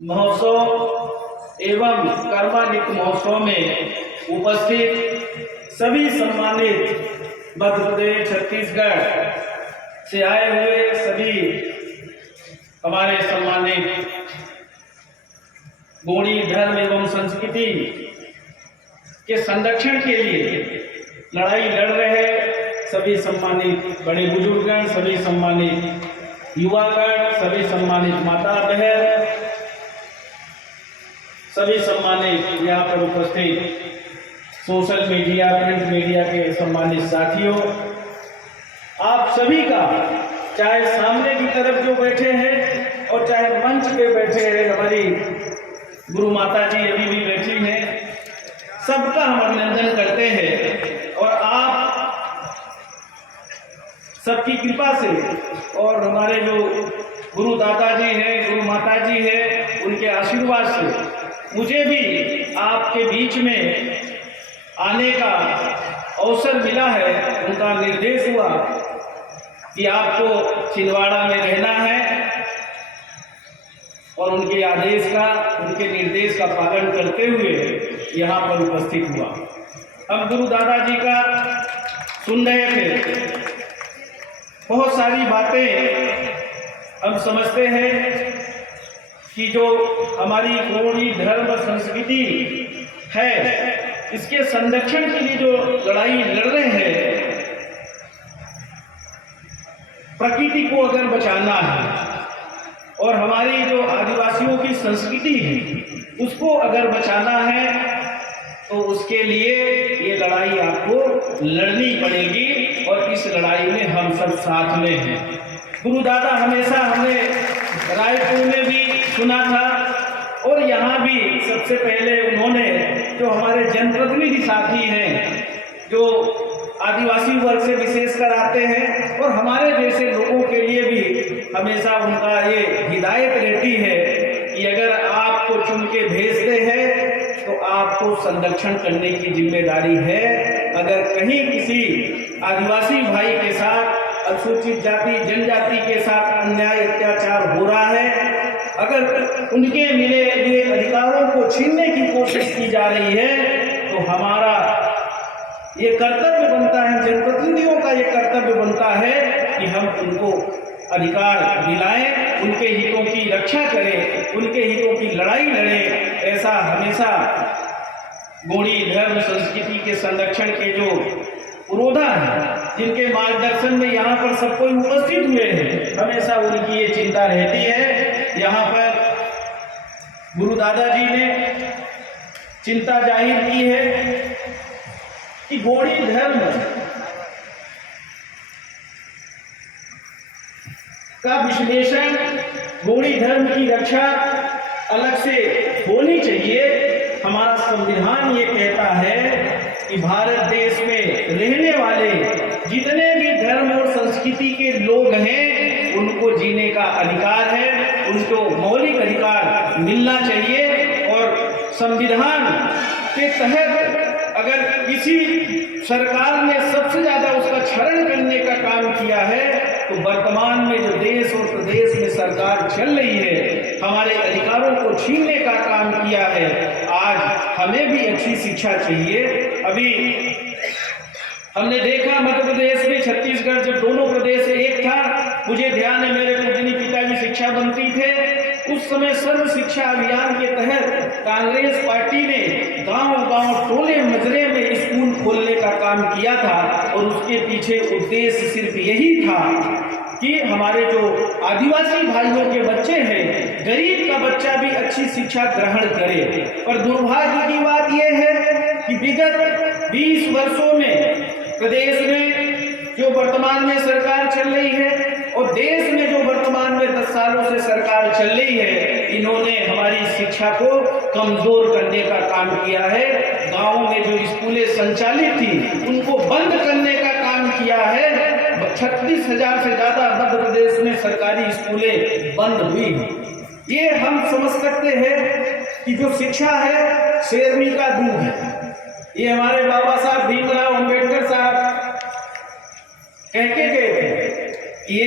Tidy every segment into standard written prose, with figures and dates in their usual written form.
महोत्सव एवं कर्मानिक महोत्सव में उपस्थित सभी सम्मानित मध्य प्रदेश छत्तीसगढ़ से आए हुए सभी हमारे सम्मानित गोंडी धर्म एवं संस्कृति के संरक्षण के लिए लड़ाई लड़ रहे सभी सम्मानित बड़े बुजुर्गगण, सभी सम्मानित युवागण, सभी सम्मानित माता बहन, सभी सम्मानित यहाँ पर उपस्थित सोशल मीडिया, प्रिंट मीडिया के सम्मानित साथियों, आप सभी का चाहे सामने की तरफ जो बैठे हैं और चाहे मंच पे बैठे हैं, हमारी गुरु माता जी अभी भी बैठी हैं, सबका हम अभिनंदन करते हैं। और आप सबकी कृपा से और हमारे जो गुरु दादाजी हैं, गुरु माता जी हैं, उनके आशीर्वाद से मुझे भी आपके बीच में आने का अवसर मिला है। उनका निर्देश हुआ कि आपको छिंदवाड़ा में रहना है और उनके आदेश का, उनके निर्देश का पालन करते हुए यहाँ पर उपस्थित हुआ। हम गुरु दादाजी का सुन रहे थे, बहुत सारी बातें हम समझते हैं कि जो हमारी गोंडी धर्म संस्कृति है, इसके संरक्षण के लिए जो लड़ाई लड़ रहे हैं, प्रकृति को अगर बचाना है और हमारी जो आदिवासियों की संस्कृति है उसको अगर बचाना है तो उसके लिए ये लड़ाई आपको लड़नी पड़ेगी और इस लड़ाई में हम सब साथ में हैं। गुरु दादा हमेशा हमने रायपुर में भी सुना था और यहाँ भी सबसे पहले उन्होंने जो हमारे जनप्रतिनिधि साथी हैं, जो आदिवासी वर्ग से विशेषकर आते हैं और हमारे जैसे लोगों के लिए भी हमेशा उनका ये हिदायत रहती है कि अगर आपको चुन के भेजते हैं तो आपको संरक्षण करने की जिम्मेदारी है। अगर कहीं किसी आदिवासी भाई के साथ, अनुसूचित जाति जनजाति के साथ अन्याय अत्याचार हो रहा है, अगर उनके मिले हुए अधिकारों को छीनने की कोशिश की जा रही है, तो हमारा ये कर्तव्य बनता है, जनप्रतिनिधियों का ये कर्तव्य बनता है कि हम उनको अधिकार दिलाएं, उनके हितों की रक्षा करें, उनके हितों की लड़ाई लड़ें। ऐसा हमेशा गोंडी धर्म संस्कृति के संरक्षण के जो पुरोधा है, जिनके मार्गदर्शन में यहाँ पर सब कोई उपस्थित हुए हैं, हमेशा उनकी ये चिंता रहती है। यहाँ पर गुरु दादाजी ने चिंता जाहिर की है कि गोंडी धर्म का विश्लेषण, गोंडी धर्म की रक्षा अलग से होनी चाहिए। हमारा संविधान ये कहता है कि भारत देश में रहने वाले जितने भी धर्म और संस्कृति के लोग हैं, उनको जीने का अधिकार है, उनको मौलिक अधिकार मिलना चाहिए। और संविधान के तहत अगर किसी सरकार ने सबसे ज्यादा उसका क्षरण करने का काम किया है तो वर्तमान में जो देश और प्रदेश में सरकार चल रही है, हमारे अधिकारों को छीनने का काम किया है। आज हमें भी अच्छी शिक्षा चाहिए। अभी हमने देखा मध्य प्रदेश में, छत्तीसगढ़ जब दोनों प्रदेश एक था, मुझे ध्यान है मेरे पूजनीय पिताजी शिक्षा मंत्री थे, उस समय सर्व शिक्षा अभियान के तहत कांग्रेस पार्टी ने गांव-गांव, टोले मजरे में स्कूल खोलने का काम किया था और उसके पीछे उद्देश्य सिर्फ यही था कि हमारे जो आदिवासी भाइयों के बच्चे हैं, गरीब का बच्चा भी अच्छी शिक्षा ग्रहण करे। पर दुर्भाग्य की बात यह है कि विगत 20 वर्षों में प्रदेश में जो वर्तमान में सरकार चल रही है और देश में जो वर्तमान में 10 सालों से सरकार चल रही है, इन्होंने हमारी शिक्षा को कमजोर करने का काम किया है। गाँव में जो स्कूलें संचालित थी उनको बंद करने का काम किया है। 36,000 से ज्यादा मध्य प्रदेश में सरकारी स्कूलें बंद हुई हैं। ये हम समझ सकते हैं कि जो शिक्षा है शेरनी का दूध है। ये हमारे बाबा साहब भीमराव अंबेडकर साहब कह के गए थे, ये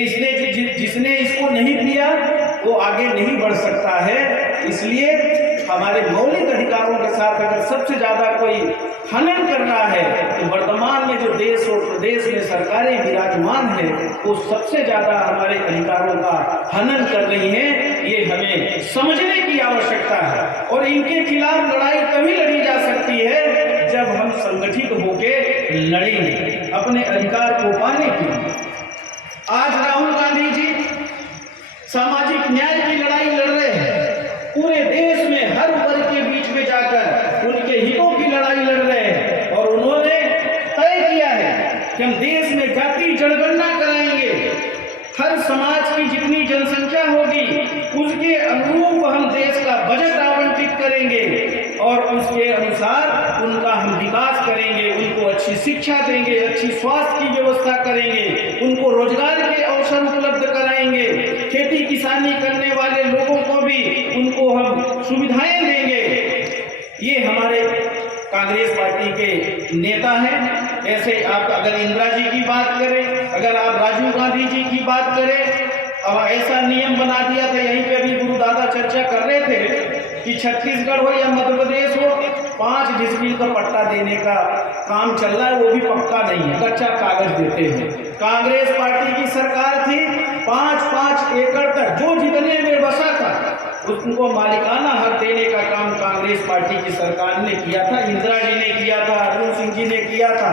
जिसने इसको नहीं पिया वो आगे नहीं बढ़ सकता है। इसलिए हमारे मौलिक अधिकारों के साथ अगर सबसे ज्यादा कोई हनन कर रहा है तो वर्तमान में जो देश और प्रदेश में सरकारें विराजमान है वो सबसे ज्यादा हमारे अधिकारों का हनन कर रही हैं। ये हमें समझने की आवश्यकता है और इनके खिलाफ लड़ाई तभी लड़ी जा सकती है जब हम संगठित होकर लड़ेंगे अपने अधिकार को पाने के लिए। आज राहुल गांधी जी सामाजिक न्याय की लड़ाई लड़ रहे हैं, पूरे देश में हर वर्ग के बीच में जाकर उनके हितों की लड़ाई लड़ रहे हैं और उन्होंने तय किया है कि हम देश में जाति जनगणना कराएंगे। हर समाज की जितनी जनसंख्या होगी उसके अनुरूप हम देश का बजट आवंटित करेंगे और उसके अनुसार उनका हम विकास करेंगे, उनको अच्छी शिक्षा देंगे, अच्छी स्वास्थ्य की व्यवस्था करेंगे, उनको रोजगार के अवसर उपलब्ध कराएंगे, खेती किसानी करने वाले लोगों को भी उनको हम सुविधाएं देंगे। ये हमारे कांग्रेस पार्टी के नेता हैं। ऐसे आप अगर इंदिरा जी की बात करें, अगर आप राजीव गांधी जी की बात करें, अब ऐसा नियम बना दिया था, यहीं पे भी गुरु दादा चर्चा कर रहे थे कि छत्तीसगढ़ हो या मध्य प्रदेश हो 5 डिसमिल का पट्टा देने का काम चल रहा है, वो भी पक्का नहीं है, कच्चा कागज देते हैं। कांग्रेस पार्टी की सरकार थी, 5-5 एकड़ तक जो जितने में बसा था उनको मालिकाना हक देने का काम कांग्रेस पार्टी की सरकार ने किया था, इंदिरा जी ने किया था, अर्जुन सिंह जी ने किया था।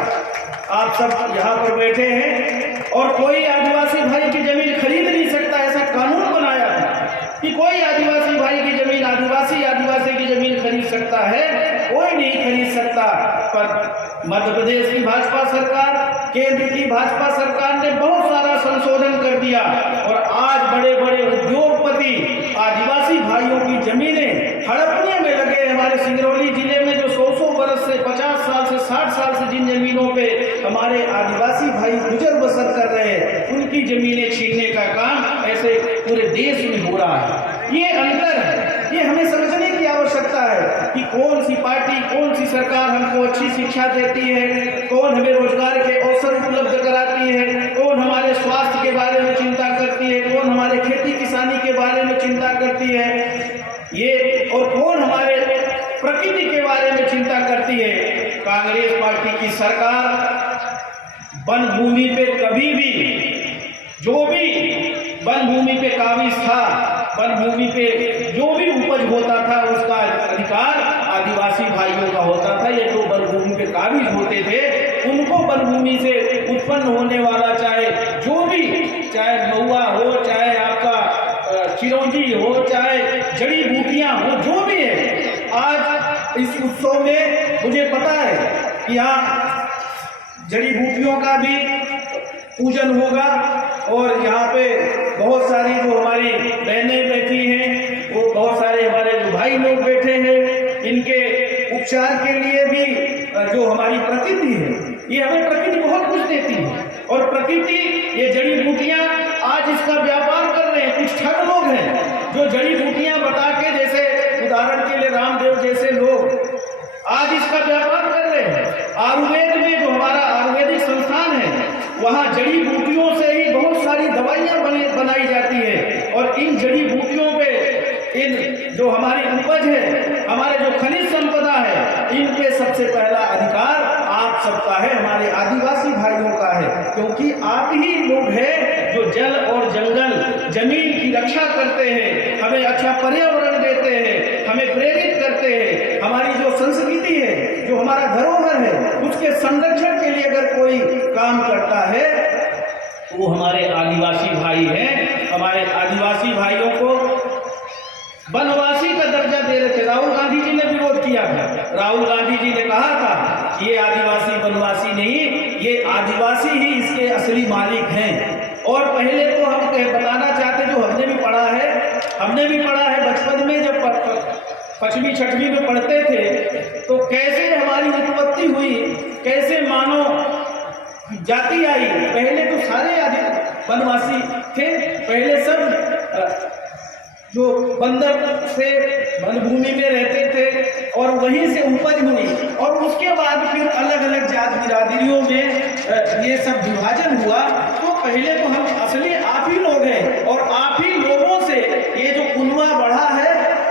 आप सब यहाँ पर बैठे हैं और कोई आदिवासी भाई की जमीन खरीद नहीं सकता, ऐसा कानून बनाया था कि कोई आदिवासी भाई की जमीन आदिवासी की जमीन खरीद सकता है, कोई नहीं खरीद सकता। पर मध्य प्रदेश की भाजपा सरकार, केंद्र की भाजपा सरकार ने बहुत सारा संशोधन कर दिया और आज बड़े बड़े उद्योगपति आदिवासी भाइयों की जमीनें हड़पने में लगे। हमारे सिंगरौली जिले में जो 100 बरस से 50 साल से 60 साल से जिन जमीनों पे हमारे आदिवासी भाई गुजर बसर कर रहे हैं उनकी जमीनें छीनने का काम ऐसे पूरे देश में हो रहा है। ये अंतर है, ये हमें समझने की आवश्यकता है कि कौन सी पार्टी, कौन सी सरकार हमको अच्छी शिक्षा देती है, कौन हमें रोजगार के अवसर उपलब्ध कराती है, कौन हमारे स्वास्थ्य के बारे में चिंता करती है, कौन हमारे खेती किसानी के बारे में चिंता करती है, ये और कौन हमारे प्रकृति के बारे में चिंता करती है। कांग्रेस पार्टी की सरकार वन भूमि पे कभी भी जो भी वन भूमि पे काबिज था, वन भूमि पे जो भी उपज होता था उसका अधिकार आदिवासी भाइयों का होता था। ये जो वन भूमि पे काबिज होते थे उनको वन भूमि से उत्पन्न होने वाला चाहे जो भी, चाहे महुआ हो, चाहे आपका चिरौंजी हो, चाहे जड़ी बूटियां हो, जो भी है। आज इस उत्सव में मुझे पता है कि यहाँ जड़ी बूटियों का भी पूजन होगा और यहाँ पे बहुत सारी जो हमारी बहनें बैठी हैं, वो बहुत सारे हमारे जो भाई लोग बैठे हैं, इनके उपचार के लिए भी जो हमारी प्रकृति है, ये हमें प्रकृति बहुत कुछ देती है और प्रकृति ये जड़ी बूटियां आज इसका व्यापार कर रहे हैं। कुछ ठग लोग हैं जो जड़ी बूटियां बता के, जैसे उदाहरण के लिए रामदेव जैसे लोग आज इसका व्यापार कर रहे हैं। आयुर्वेद में जो हमारा आयुर्वेदिक संस्थान है वहाँ जड़ी बूटियों से ही बहुत सारी दवाइयाँ बनाई जाती है और इन जड़ी बूटियों पे इन जो हमारी उपज है, हमारे जो खनिज संपदा है, इन पे सबसे पहला अधिकार आप सबका है, हमारे आदिवासी भाइयों का है, क्योंकि आप ही लोग हैं जो जल और जंगल जमीन की रक्षा करते हैं, हमें अच्छा पर्यावरण देते हैं, हमें प्रेरित करते हैं। हमारी जो संस्कृति है, जो हमारा धरोहर है, उसके संरक्षण के लिए अगर कोई काम करता है वो हमारे आदिवासी भाई हैं। हमारे आदिवासी भाइयों को वनवासी का दर्जा दे रहे थे, राहुल गांधी जी ने विरोध किया था। राहुल गांधी जी ने कहा था ये आदिवासी वनवासी नहीं, ये आदिवासी ही इसके असली मालिक हैं। और पहले तो हम बताना चाहते, जो हमने भी पढ़ा है बचपन में, जब 5वीं 6वीं में पढ़ते थे तो कैसे हमारी उत्पत्ति हुई, कैसे मानव जाति आई। पहले तो सारे वनवासी थे, पहले सब जो बंदर से वनभूमि में रहते थे और वहीं से उपज हुई और उसके बाद फिर अलग अलग जात बिरादरियों में ये सब विभाजन हुआ। तो पहले तो हम असली आप ही लोग हैं और आप ही लोगों से ये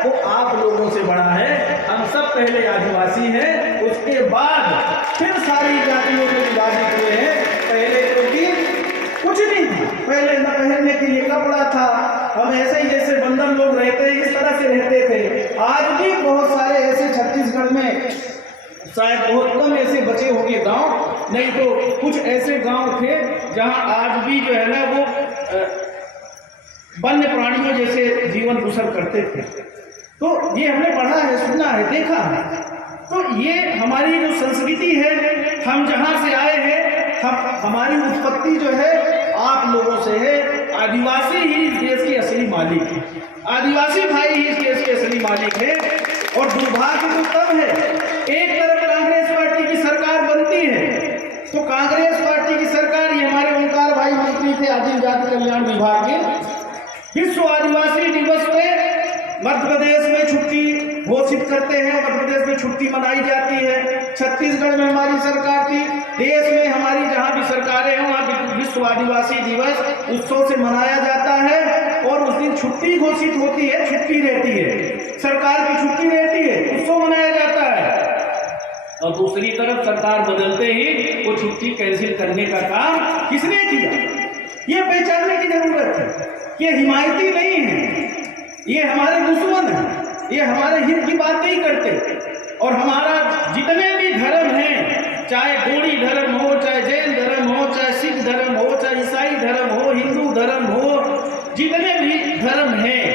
वो आप लोगों से बड़ा है। हम सब पहले आदिवासी हैं, उसके बाद फिर सारी जातियों में विभाजित हुए हैं। पहले क्योंकि कुछ नहीं था, पहले न पहनने के लिए कपड़ा था, हम ऐसे ही जैसे बंधन लोग रहते हैं इस तरह से रहते थे। आज भी बहुत सारे ऐसे छत्तीसगढ़ में शायद बहुत कम ऐसे बचे होंगे गांव, नहीं तो कुछ ऐसे गांव थे जहां आज भी जो है ना वो वन्य प्राणियों जैसे जीवन बसर करते थे। तो ये हमने पढ़ा है, सुना है, देखा है। तो ये हमारी जो संस्कृति है, हम जहाँ से आए हैं, हमारी उत्पत्ति जो है आप लोगों से है। आदिवासी ही इस देश के असली मालिक है, आदिवासी भाई ही इस देश के असली मालिक है। और दुर्भाग्य तो तब है, एक तरफ कांग्रेस पार्टी की सरकार बनती है, तो कांग्रेस पार्टी की सरकार, ये हमारे ओंकार भाई मंत्री थे आदिम जाति कल्याण विभाग के, विश्व आदिवासी दिवस पे मध्य प्रदेश में छुट्टी घोषित करते हैं, मध्य प्रदेश में छुट्टी मनाई जाती है। छत्तीसगढ़ में हमारी सरकार थी, देश में हमारी जहां भी सरकारें हैं वहां विश्व आदिवासी दिवस उत्सव से मनाया जाता है। और उस दिन छुट्टी घोषित होती है, छुट्टी रहती है, सरकार की छुट्टी रहती है, उत्सव मनाया जाता है। और दूसरी तरफ सरकार बदलते ही वो छुट्टी कैंसिल करने का काम किसने किया, ये पहचानने की जरूरत है। ये हिमायती नहीं है, ये हमारे दुश्मन है, ये हमारे हित की बात नहीं करते। और हमारा जितने भी धर्म हैं, चाहे गोड़ी धर्म हो, चाहे जैन धर्म हो, चाहे सिख धर्म हो, चाहे ईसाई धर्म हो, हिंदू धर्म हो, जितने भी धर्म हैं,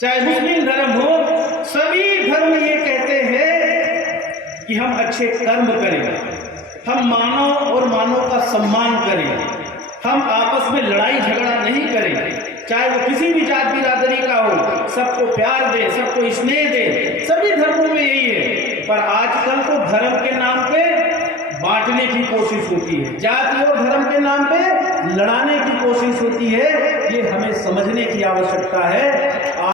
चाहे मुस्लिम धर्म हो, सभी धर्म ये कहते हैं कि हम अच्छे कर्म करें, हम मानव और मानव का सम्मान करें, हम आपस में लड़ाई झगड़ा नहीं करें, चाहे वो किसी भी जात बिरादरी का हो, सबको प्यार दे, सबको स्नेह दे। सभी धर्मों में यही है। पर आजकल तो धर्म के नाम पे बांटने की कोशिश होती है, जाति और धर्म के नाम पे लड़ाने की कोशिश होती है। ये हमें समझने की आवश्यकता है।